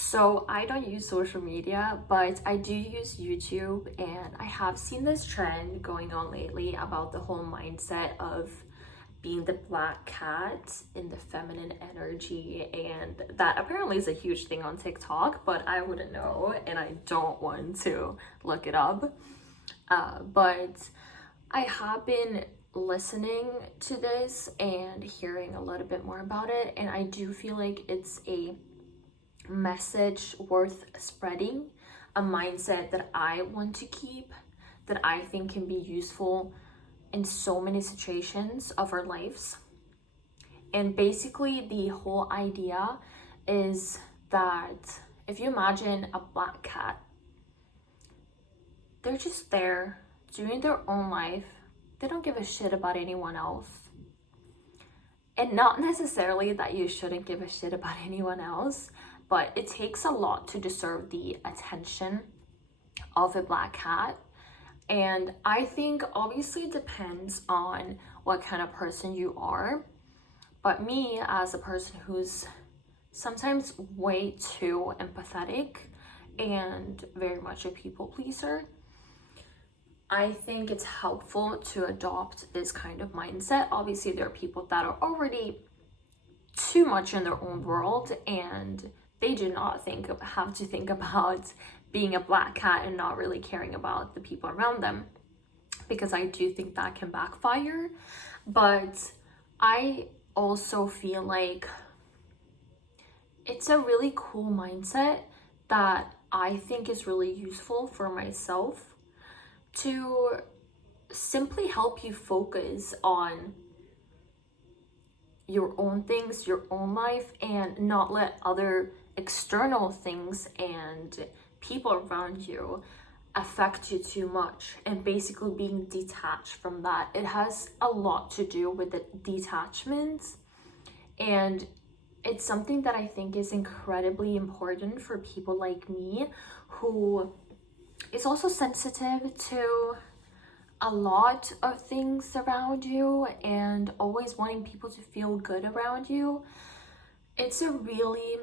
So I don't use social media, but I do use YouTube, and I have seen this trend going on lately about the whole mindset of being the black cat in the feminine energy, and that apparently is a huge thing on TikTok, but I wouldn't know and I don't want to look it up. But I have been listening to this and hearing a little bit more about it, and I do feel like it's a message worth spreading, a mindset that I want to keep, that I think can be useful in so many situations of our lives. And basically, the whole idea is that if you imagine a black cat, they're just there doing their own life. They don't give a shit about anyone else. And not necessarily that you shouldn't give a shit about anyone else, but it takes a lot to deserve the attention of a black cat. And I think obviously it depends on what kind of person you are. But me, as a person who's sometimes way too empathetic and very much a people pleaser, I think it's helpful to adopt this kind of mindset. Obviously, there are people that are already too much in their own world and they do not have to think about being a black cat and not really caring about the people around them, because I do think that can backfire. But I also feel like it's a really cool mindset that I think is really useful for myself to simply help you focus on your own things, your own life, and not let other external things and people around you affect you too much, and basically being detached from that. It has a lot to do with the detachment, and it's something that I think is incredibly important for people like me, who is also sensitive to a lot of things around you and always wanting people to feel good around you. It's a really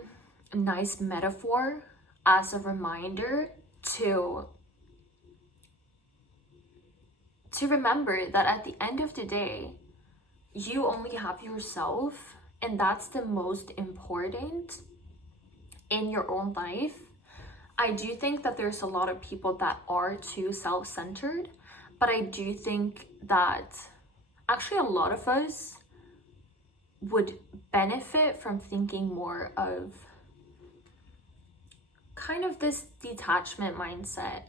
nice metaphor as a reminder to remember that at the end of the day, you only have yourself, and that's the most important in your own life. I do think that there's a lot of people that are too self-centered, but I do think that actually a lot of us would benefit from thinking more of kind of this detachment mindset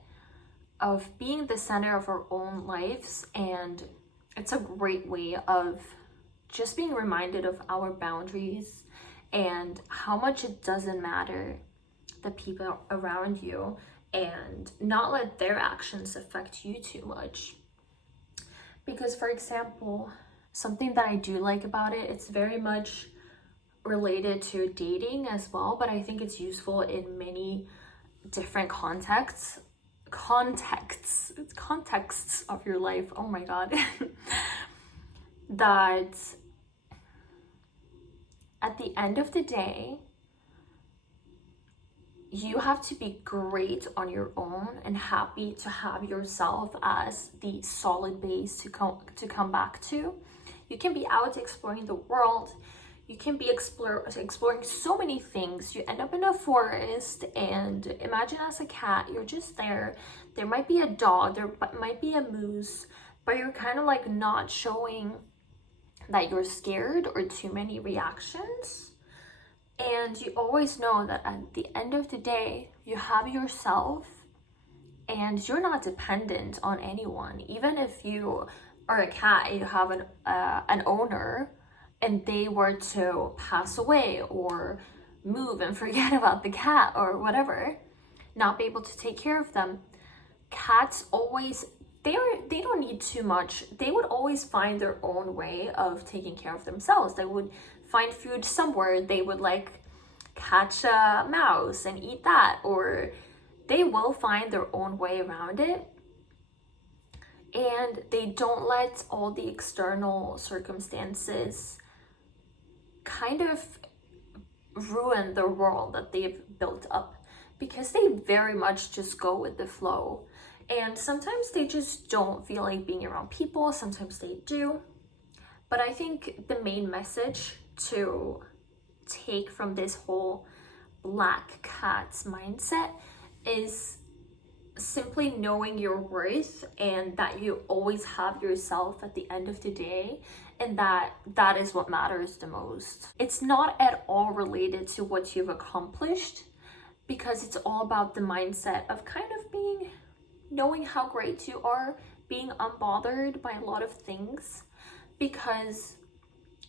of being the center of our own lives. And it's a great way of just being reminded of our boundaries and how much it doesn't matter the people around you, and not let their actions affect you too much. Because, for example, something that I do like about it, it's very much related to dating as well, but I think it's useful in many different contexts of your life. Oh my god. That at the end of the day, you have to be great on your own and happy to have yourself as the solid base to come back to. You can be out exploring the world. You can be exploring so many things. You end up in a forest, and imagine as a cat, you're just there. There might be a dog, there might be a moose, but you're kind of like not showing that you're scared or too many reactions. And you always know that at the end of the day, you have yourself and you're not dependent on anyone. Even if you are a cat, you have an owner, and they were to pass away or move and forget about the cat or whatever, not be able to take care of them, cats always, they don't need too much. They would always find their own way of taking care of themselves. They would find food somewhere. They would like catch a mouse and eat that, or they will find their own way around it. And they don't let all the external circumstances kind of ruin the world that they've built up, because they very much just go with the flow. And sometimes they just don't feel like being around people, sometimes they do. But I think the main message to take from this whole black cat's mindset is simply knowing your worth, and that you always have yourself at the end of the day, and that is what matters the most. It's not at all related to what you've accomplished, because it's all about the mindset of kind of knowing how great you are, being unbothered by a lot of things, because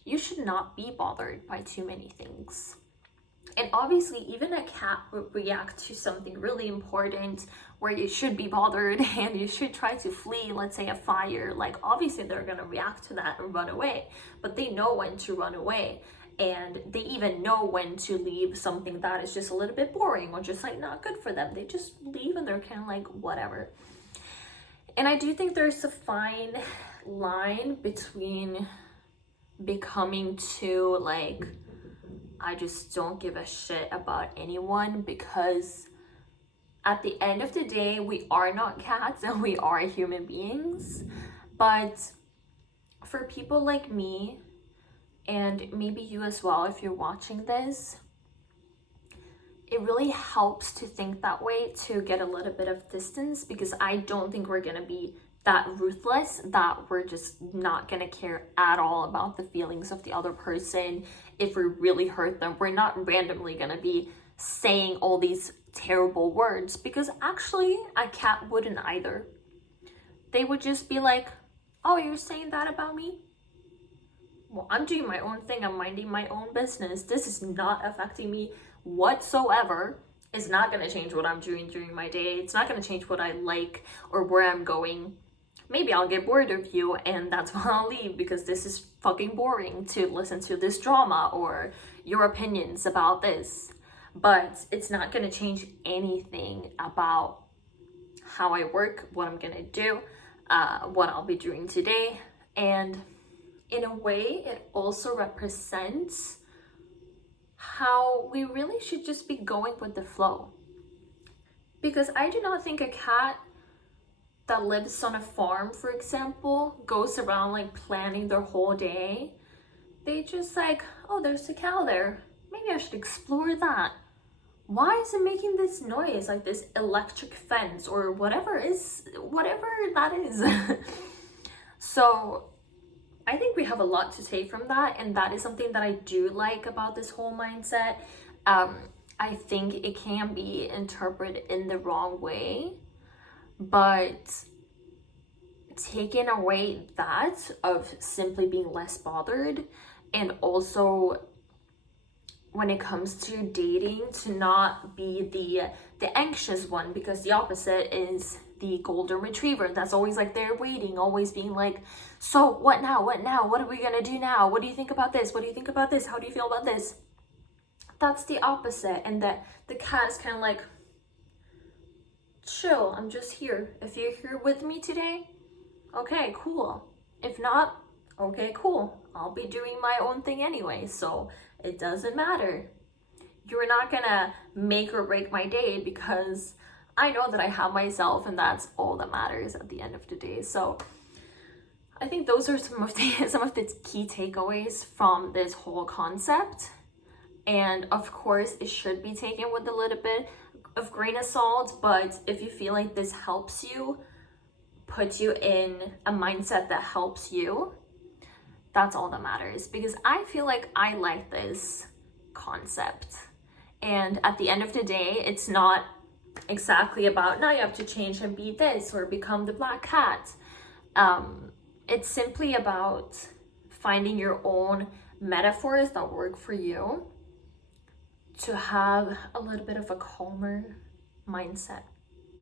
you should not be bothered by too many things. And obviously, even a cat would react to something really important where you should be bothered and you should try to flee, let's say a fire. Like, obviously, they're going to react to that and run away, but they know when to run away. And they even know when to leave something that is just a little bit boring or just like not good for them. They just leave and they're kind of like, whatever. And I do think there's a fine line between becoming too like, I just don't give a shit about anyone, because at the end of the day, we are not cats and we are human beings. But for people like me, and maybe you as well, if you're watching this, it really helps to think that way, to get a little bit of distance, because I don't think we're gonna be that ruthless that we're just not gonna care at all about the feelings of the other person. If we really hurt them, we're not randomly gonna be saying all these terrible words, because actually a cat wouldn't either. They would just be like, oh, you're saying that about me? Well, I'm doing my own thing, I'm minding my own business. This is not affecting me whatsoever. It's not gonna change what I'm doing during my day. It's not gonna change what I like or where I'm going. Maybe I'll get bored of you and that's when I'll leave, because this is fucking boring to listen to this drama or your opinions about this. But it's not gonna change anything about how I work, what I'm gonna do, what I'll be doing today. And in a way, it also represents how we really should just be going with the flow. Because I do not think a cat that lives on a farm, for example, goes around like planning their whole day. They just like, oh, there's a cow there. Maybe I should explore that. Why is it making this noise, like this electric fence or whatever that is? So I think we have a lot to take from that, and that is something that I do like about this whole mindset. I think it can be interpreted in the wrong way, but taking away that of simply being less bothered, and also when it comes to dating, to not be the anxious one, because the opposite is the golden retriever that's always like they're waiting, always being like, so what now, what are we gonna do now, what do you think about this, what do you think about this, how do you feel about this? That's the opposite. And that the cat is kind of like, chill, I'm just here. If you're here with me today, okay, cool. If not, okay, cool, I'll be doing my own thing anyway, so it doesn't matter. You're not gonna make or break my day, because I know that I have myself, and that's all that matters at the end of the day. So I think those are some of the key takeaways from this whole concept. And of course, it should be taken with a little bit of grain of salt, but if you feel like this helps you, put you in a mindset that helps you, that's all that matters. Because I feel like I like this concept. And at the end of the day, it's not exactly about now you have to change and be this or become the black cat. It's simply about finding your own metaphors that work for you to have a little bit of a calmer mindset.